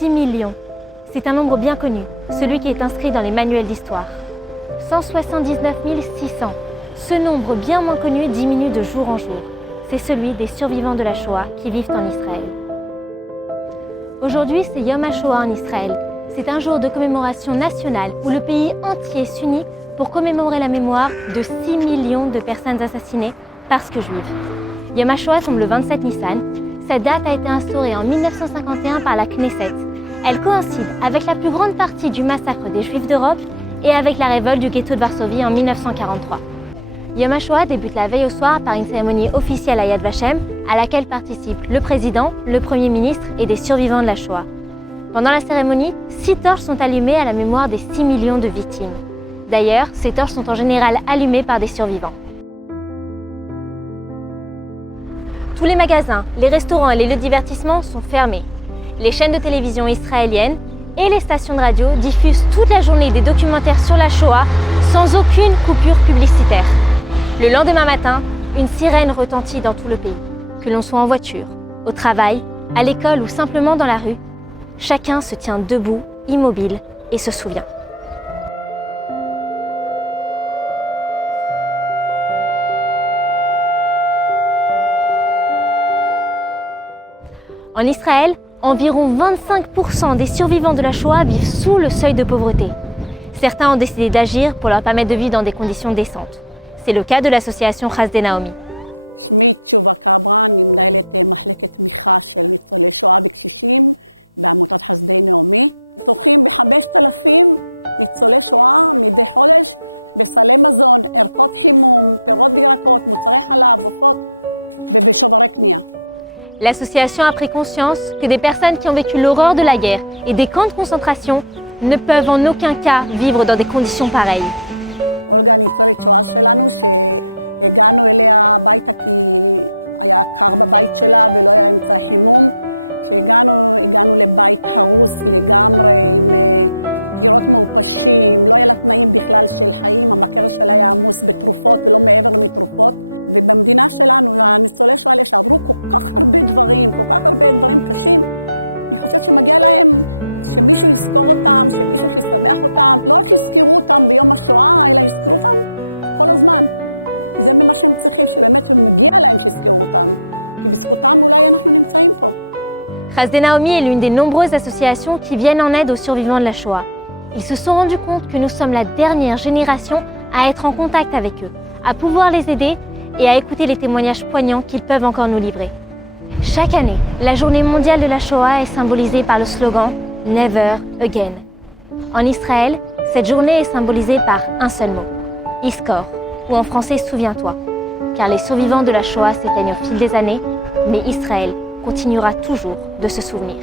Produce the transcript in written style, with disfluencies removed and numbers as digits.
6 millions. C'est un nombre bien connu, celui qui est inscrit dans les manuels d'histoire. 179 600. Ce nombre bien moins connu diminue de jour en jour. C'est celui des survivants de la Shoah qui vivent en Israël. Aujourd'hui, c'est Yom HaShoah en Israël. C'est un jour de commémoration nationale où le pays entier s'unit pour commémorer la mémoire de 6 millions de personnes assassinées parce que juives. Yom HaShoah tombe le 27 Nissan. Cette date a été instaurée en 1951 par la Knesset. Elle coïncide avec la plus grande partie du massacre des Juifs d'Europe et avec la révolte du ghetto de Varsovie en 1943. Yom HaShoah débute la veille au soir par une cérémonie officielle à Yad Vashem à laquelle participent le président, le premier ministre et des survivants de la Shoah. Pendant la cérémonie, 6 torches sont allumées à la mémoire des 6 millions de victimes. D'ailleurs, ces torches sont en général allumées par des survivants. Tous les magasins, les restaurants et les lieux de divertissement sont fermés. Les chaînes de télévision israéliennes et les stations de radio diffusent toute la journée des documentaires sur la Shoah sans aucune coupure publicitaire. Le lendemain matin, une sirène retentit dans tout le pays. Que l'on soit en voiture, au travail, à l'école ou simplement dans la rue, chacun se tient debout, immobile et se souvient. En Israël, environ 25% des survivants de la Shoah vivent sous le seuil de pauvreté. Certains ont décidé d'agir pour leur permettre de vivre dans des conditions décentes. C'est le cas de l'association חסדי נעמי. שמי תשובה קברה, אני מנהלת מחלקת תמיכה של ניצולי שואה וקשישים בעמותת חסדי נעמי. תומכים ב5,000 ניצולי שואה מדי חודש בסלי מזון, ערכות חימום, פירות וירקות, מוצרי חלב, עופות ובשוברי קנייה. L'association a pris conscience que des personnes qui ont vécu l'horreur de la guerre et des camps de concentration ne peuvent en aucun cas vivre dans des conditions pareilles. אולגה ניצולת שואה שלנו שהגענו אליה הביתה כי היה קר בבית שלה ולא היה לה אמצעי חימום. הגענו לבית הרוס לגמרי עם קירות מעופשים, לא היה לה תנאים בכלל של חיים, המקרר שלה היה עמוס בתרופות ולא מעבר מתרופות. ובמדינה שלנו, הניצולי שואה האלה שעברו כל כך הרבה דברים, כל כך הרבה דברים קשים, אני חושבת שמגיע להם שמישהו יזכור אותם, שמישהו שישמח אותם, לא רק שיזכרו אותם ביום השואה, אלא יזכרו אותם כל הזמן. כי זה מה שהם צריכים, שבאמת מגיע להם שיזכרו אותם, כי בזכותם אולי אנחנו נמצאים פה. חסדי נעמי est l'une des nombreuses associations qui viennent en aide aux survivants de la Shoah. Ils se sont rendus compte que nous sommes la dernière génération à être en contact avec eux, à pouvoir les aider et à écouter les témoignages poignants qu'ils peuvent encore nous livrer. Chaque année, la journée mondiale de la Shoah est symbolisée par le slogan « Never Again ». En Israël, cette journée est symbolisée par un seul mot, « Iskor », ou en français « Souviens-toi », car les survivants de la Shoah s'éteignent au fil des années, mais Israël continuera toujours de se souvenir.